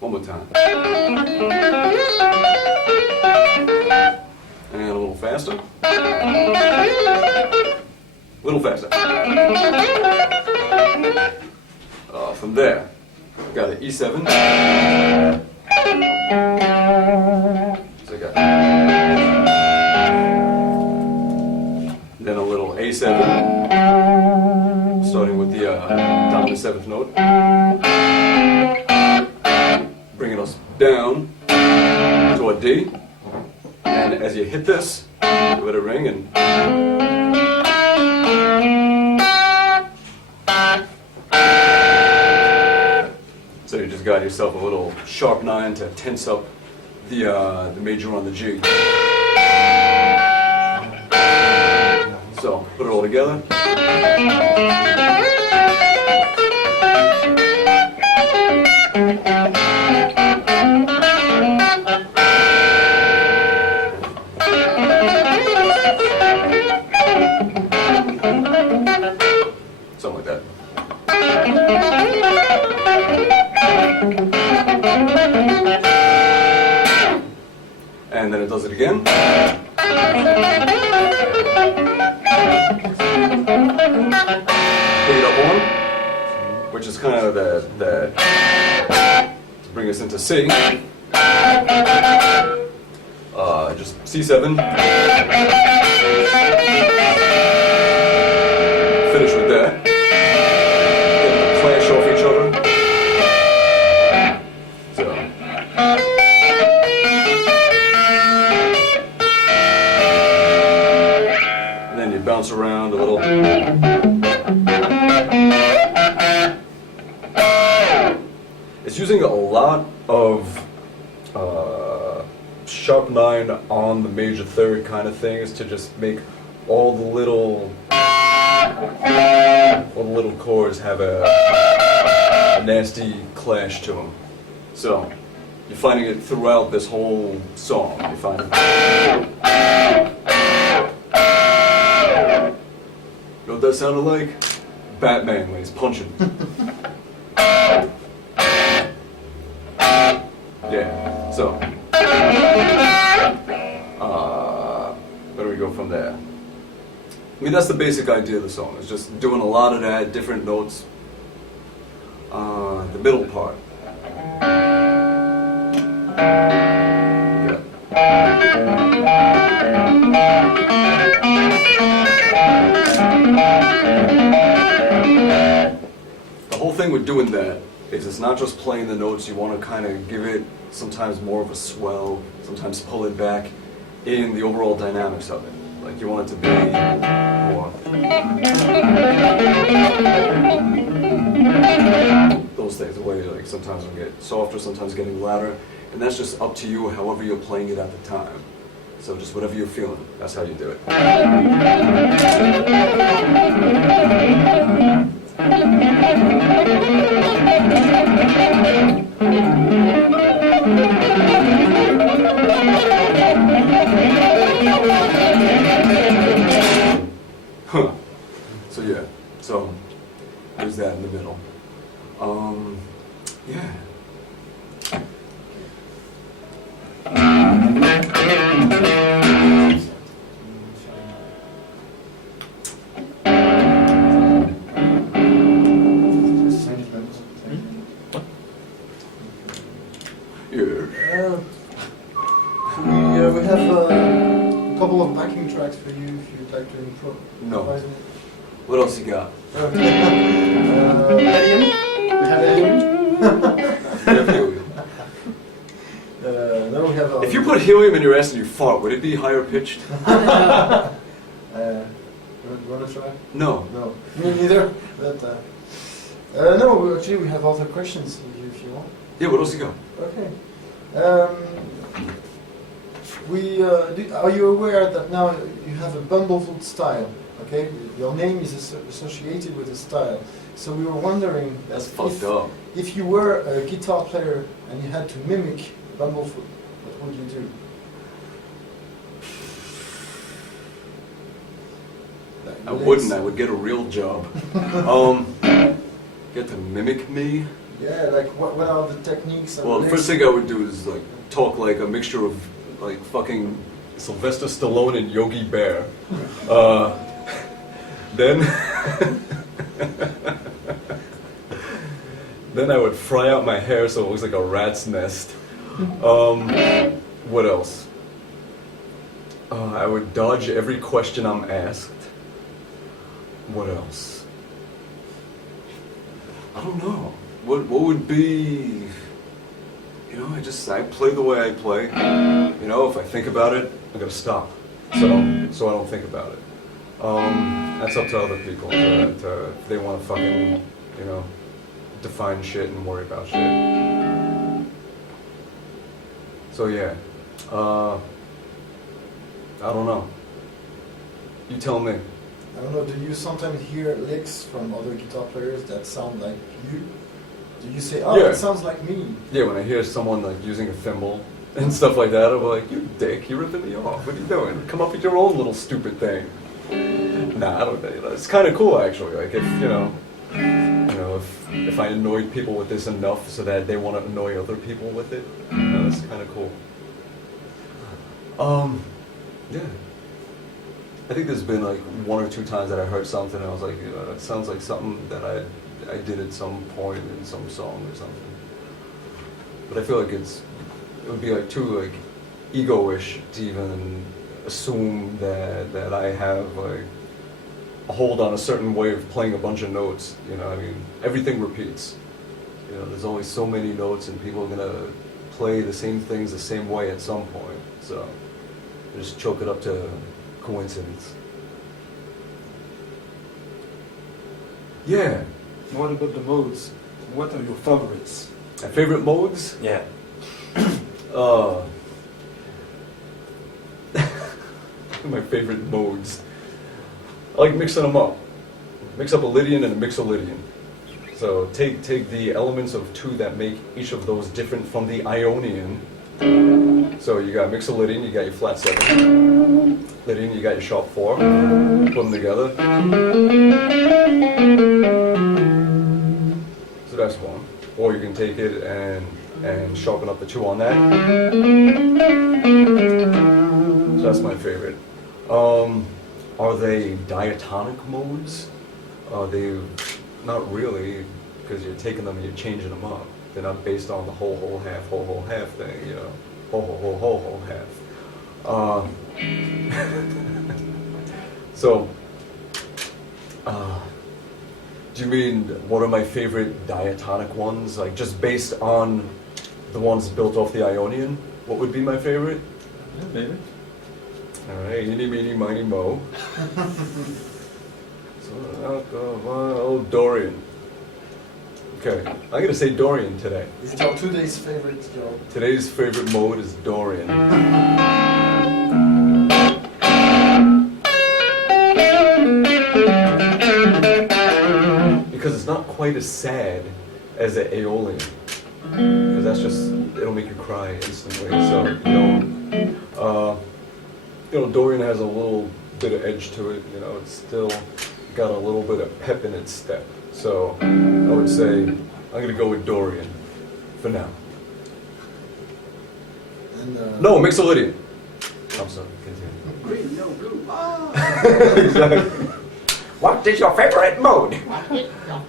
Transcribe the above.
One more time. And a little faster. A little faster. From there, got an E7. So I got then a little A7, starting with the dominant 7th note, bringing us down to a D, and as you hit this, give it a ring and so you just got yourself a little sharp 9 to tense up the major on the G. So, put it all together. Something like that. And then it does it again. Pick it up on, which is kind of the to bring us into C. Just C7. Finish with that. Get them to clash off each other. So. And then you bounce around a little. It's using a lot of sharp 9 on the major 3rd kind of things to just make all the little chords have a nasty clash to them. So you're finding it throughout this whole song. You find it. You know what that sounded like? Batman when he's punching. Yeah, so, where do we go from there? I mean, that's the basic idea of the song. It's just doing a lot of that, different notes. The middle part. Yeah. The whole thing with doing that is it's not just playing the notes, you want to kind of give it sometimes more of a swell, sometimes pull it back in the overall dynamics of it. Like you want it to be more those things, the way like sometimes it'll get softer, sometimes getting louder, and that's just up to you however you're playing it at the time. So just whatever you're feeling, that's how you do it. Huh. So yeah, so there's that in the middle. Yeah. We have a couple of backing tracks for you if you'd like to improvise. No. What else you got? Helium. We have helium. No, we have. If you put helium in your ass and you fart, would it be higher pitched? You want to try? No. No. Me neither. But, no, actually, we have other questions if you want. Yeah. What else you got? Okay. Are you aware that now you have a Bumblefoot style? Okay, your name is associated with a style. So we were wondering That's fucked up. If you were a guitar player and you had to mimic Bumblefoot, what would you do? I wouldn't. I would get a real job. Get to mimic me? Yeah, like what are the techniques? And Well, the licks? first thing I would do is like talk like a mixture of like fucking Sylvester Stallone and Yogi Bear. Then then I would fry out my hair so it looks like a rat's nest. What else? I would dodge every question I'm asked. What else? I don't know. What would be? You know, I play the way I play. You know, if I think about it, I'm gonna stop. So I don't think about it. That's up to other people to if they want to fucking, you know, define shit and worry about shit. So yeah, I don't know. You tell me. I don't know. Do you sometimes hear licks from other guitar players that sound like you? Do you say, "Oh, Yeah. it sounds like me"? Yeah, when I hear someone like using a thimble and stuff like that, I'm like, "You dick, you're ripping me off. What are you doing? Come up with your own little stupid thing." Nah, I don't know. It's kind of cool actually. Like if if I annoyed people with this enough so that they want to annoy other people with it, that's kind of cool. Yeah. I think there's been like one or two times that I heard something and I was like, you know, that sounds like something that I did at some point in some song or something. But I feel like it would be like too like ego-ish to even assume that I have like a hold on a certain way of playing a bunch of notes. You know, I mean, everything repeats. You know, there's always so many notes and people are gonna play the same things the same way at some point. So just chalk it up to coincidence. Yeah. What about the modes? What are your favorites? My favorite modes? Yeah. My favorite modes. I like mixing them up. Mix up a Lydian and a Mixolydian. So take the elements of two that make each of those different from the Ionian. So you got Mixolydian, you got your flat 7. Lydian, you got your sharp 4. Put them together. So that's one. Or you can take it and sharpen up the 2 on that. So that's my favorite. Are they diatonic modes? They not really, because you're taking them and you're changing them up. They're not based on the whole half thing, you know, whole half. So, do you mean what are my favorite diatonic ones? Like just based on the ones built off the Ionian? What would be my favorite? Yeah, maybe. Alright, eeny, meeny, miny, mo. So, Dorian. Okay, I'm gonna say Dorian today. Is it your today's favorite, Joe? Today's favorite mode is Dorian. Because it's not quite as sad as the Aeolian. Because that's just, it'll make you cry instantly. So, Dorian has a little bit of edge to it. You know, it's still got a little bit of pep in its step. So, I would say I'm gonna go with Dorian for now. And, No, Mixolydian. I'm sorry, continue. green, yellow, blue. Exactly. What is your favorite mode? What is your